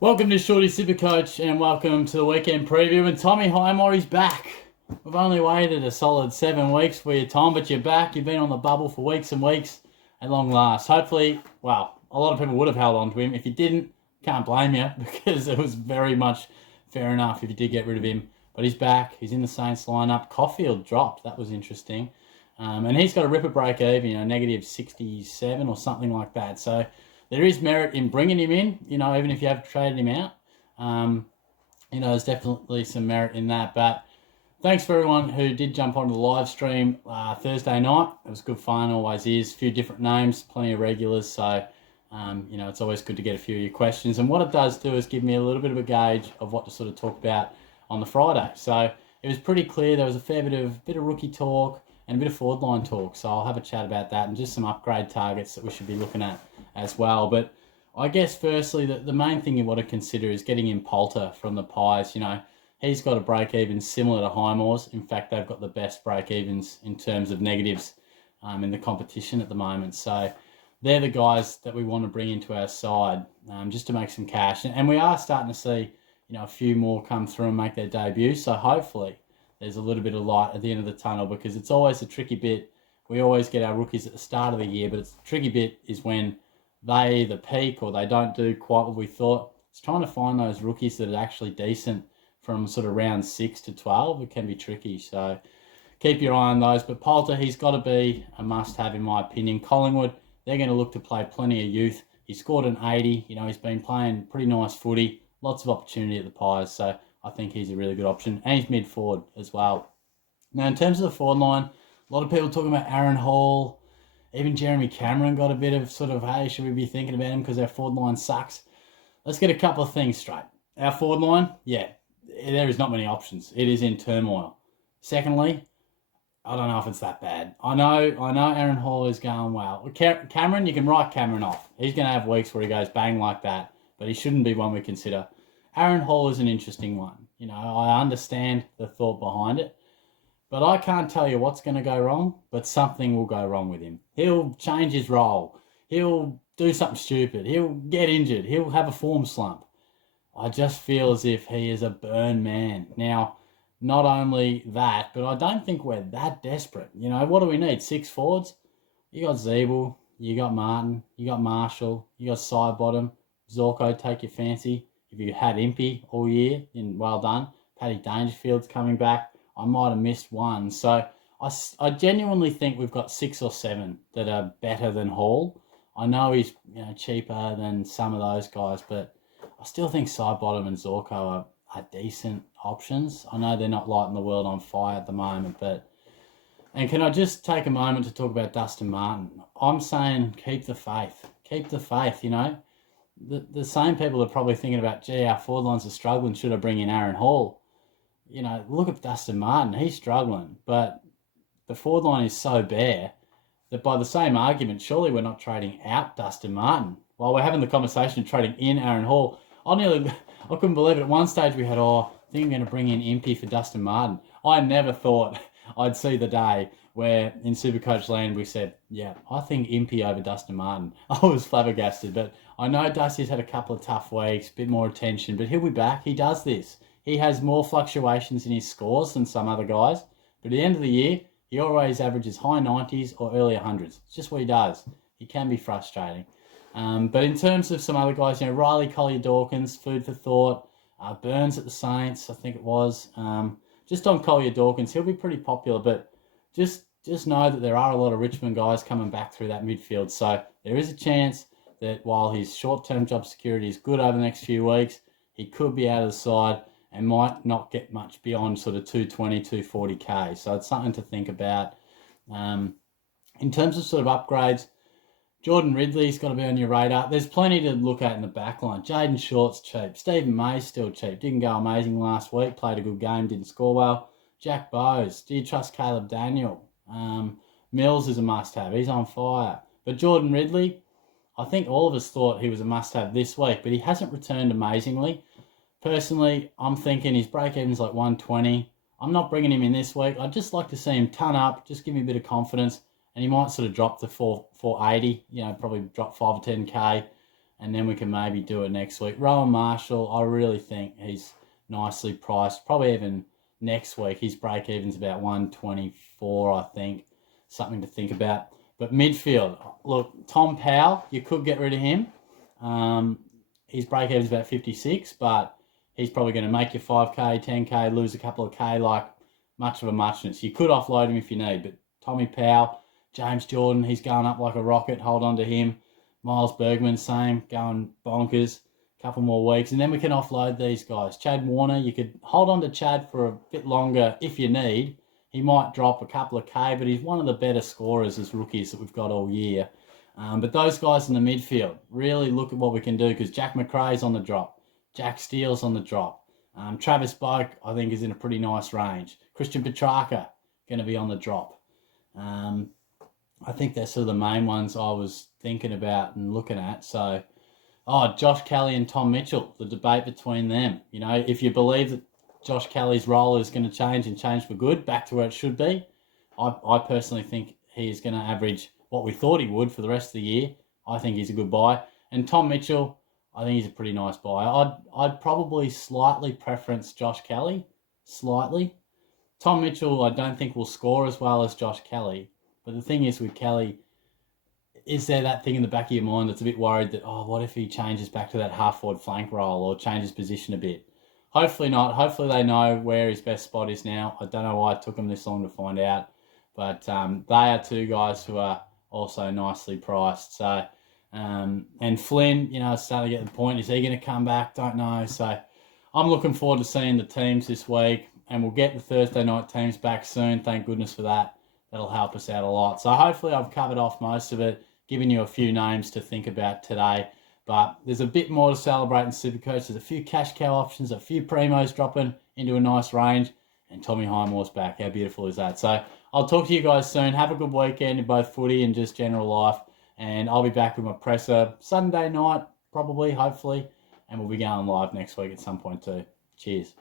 Welcome to Shorty SuperCoach and welcome to the weekend preview. And Tommy Highmore's back. We've only waited a solid 7 weeks for you, Tom, but you're back. You've been on the bubble for weeks and weeks at long last. Hopefully, well, a lot of people would have held on to him. If you didn't, can't blame you because it was very much fair enough if you did get rid of him. But he's back. He's in the Saints lineup. Caulfield dropped. That was interesting. And he's got a ripper break even, negative 67 or something like that. So there is merit in bringing him in, even if you have traded him out. There's definitely some merit in that. But thanks for everyone who did jump onto the live stream Thursday night. It was good fun, always is. A few different names, plenty of regulars. So, it's always good to get a few of your questions. And what it does do is give me a little bit of a gauge of what to sort of talk about on the Friday. So it was pretty clear. There was a fair bit of rookie talk and a bit of forward line talk. So I'll have a chat about that and just some upgrade targets that we should be looking at as well. But I guess firstly, the main thing you want to consider is getting in Poulter from the Pies. He's got a break even similar to Highmore's. In fact, they've got the best break evens in terms of negatives in the competition at the moment. So they're the guys that we want to bring into our side just to make some cash. And we are starting to see, a few more come through and make their debut. So hopefully there's a little bit of light at the end of the tunnel, because it's always a tricky bit. We always get our rookies at the start of the year, but the tricky bit is when they either peak or they don't do quite what we thought. It's trying to find those rookies that are actually decent from sort of round 6 to 12. It can be tricky, so keep your eye on those. But Poulter, he's got to be a must-have in my opinion. Collingwood, they're going to look to play plenty of youth. He scored an 80. He's been playing pretty nice footy. Lots of opportunity at the Pies, so I think he's a really good option. And he's mid-forward as well. Now, in terms of the forward line, a lot of people talking about Aaron Hall. Even Jeremy Cameron got a bit of sort of, hey, should we be thinking about him because our forward line sucks? Let's get a couple of things straight. Our forward line, there is not many options. It is in turmoil. Secondly, I don't know if it's that bad. I know Aaron Hall is going well. Cameron, you can write Cameron off. He's going to have weeks where he goes bang like that, but he shouldn't be one we consider. Aaron Hall is an interesting one. I understand the thought behind it, but I can't tell you what's going to go wrong, but something will go wrong with him. He'll change his role. He'll do something stupid. He'll get injured. He'll have a form slump. I just feel as if he is a burn man. Now, not only that, but I don't think we're that desperate. What do we need? 6 forwards? You got Zeeble, you got Martin, you got Marshall, you got Sidebottom, Zorko, take your fancy. If you had Impey all year, well done. Paddy Dangerfield's coming back. I might have missed one. So I genuinely think we've got 6 or 7 that are better than Hall. I know he's cheaper than some of those guys, but I still think Sidebottom and Zorko are decent options. I know they're not lighting the world on fire at the moment, and can I just take a moment to talk about Dustin Martin? I'm saying keep the faith. Keep the faith, The same people are probably thinking about, gee, our forward lines are struggling. Should I bring in Aaron Hall? Look at Dustin Martin. He's struggling, but the forward line is so bare that by the same argument, surely we're not trading out Dustin Martin. While we're having the conversation of trading in Aaron Hall, I couldn't believe it. At one stage we had, I think I'm going to bring in Impey for Dustin Martin. I never thought I'd see the day where in Supercoach land we said, yeah, I think Impey over Dustin Martin. I was flabbergasted, but I know Dusty's had a couple of tough weeks, a bit more attention, but he'll be back. He does this. He has more fluctuations in his scores than some other guys, but at the end of the year, he always averages high 90s or early 100s. It's just what he does. He can be frustrating. But in terms of some other guys, Riley Collier-Dawkins, food for thought. Burns at the Saints, I think it was. Just on Collier-Dawkins, he'll be pretty popular, but just know that there are a lot of Richmond guys coming back through that midfield. So there is a chance that while his short-term job security is good over the next few weeks, he could be out of the side and might not get much beyond sort of 220, 240k. So it's something to think about. In terms of sort of upgrades, Jordan Ridley's got to be on your radar. There's plenty to look at in the back line. Jaden Short's cheap. Stephen May's still cheap. Didn't go amazing last week. Played a good game. Didn't score well. Jack Bowes. Do you trust Caleb Daniel? Mills is a must-have. He's on fire. But Jordan Ridley, I think all of us thought he was a must-have this week, but he hasn't returned amazingly. Personally, I'm thinking his break-even's like 120. I'm not bringing him in this week. I'd just like to see him ton up, just give me a bit of confidence, and he might sort of drop to 480, probably drop 5 or 10k, and then we can maybe do it next week. Rowan Marshall, I really think he's nicely priced. Probably even next week. His break-even's about 124, I think. Something to think about. But midfield, look, Tom Powell, you could get rid of him. His break-even's about 56, but he's probably going to make you 5K, 10K, lose a couple of K, like much of a muchness. You could offload him if you need, but Tommy Powell, James Jordan, he's going up like a rocket. Hold on to him. Miles Bergman, same, going bonkers. Couple more weeks, and then we can offload these guys. Chad Warner, you could hold on to Chad for a bit longer if you need. He might drop a couple of K, but he's one of the better scorers as rookies that we've got all year. But those guys in the midfield, really look at what we can do, because Jack McRae's on the drop. Jack Steele's on the drop. Travis Boak, I think, is in a pretty nice range. Christian Petrarca, going to be on the drop. I think they're sort of the main ones I was thinking about and looking at. So, Josh Kelly and Tom Mitchell, the debate between them. You know, if you believe that Josh Kelly's role is going to change and change for good, back to where it should be, I personally think he's going to average what we thought he would for the rest of the year. I think he's a good buy. And Tom Mitchell, I think he's a pretty nice buy. I'd probably slightly preference Josh Kelly, slightly. Tom Mitchell, I don't think will score as well as Josh Kelly. But the thing is with Kelly, is there that thing in the back of your mind that's a bit worried that, what if he changes back to that half-forward flank role or changes position a bit? Hopefully not. Hopefully they know where his best spot is now. I don't know why it took them this long to find out. But they are two guys who are also nicely priced. So, and Flynn, starting to get the point. Is he going to come back? Don't know. So I'm looking forward to seeing the teams this week. And we'll get the Thursday night teams back soon. Thank goodness for that. That'll help us out a lot. So hopefully I've covered off most of it, giving you a few names to think about today. But there's a bit more to celebrate in SuperCoach. There's a few cash cow options, a few primos dropping into a nice range, and Tommy Highmore's back. How beautiful is that? So I'll talk to you guys soon. Have a good weekend in both footy and just general life. And I'll be back with my presser Sunday night, probably, hopefully. And we'll be going live next week at some point too. Cheers.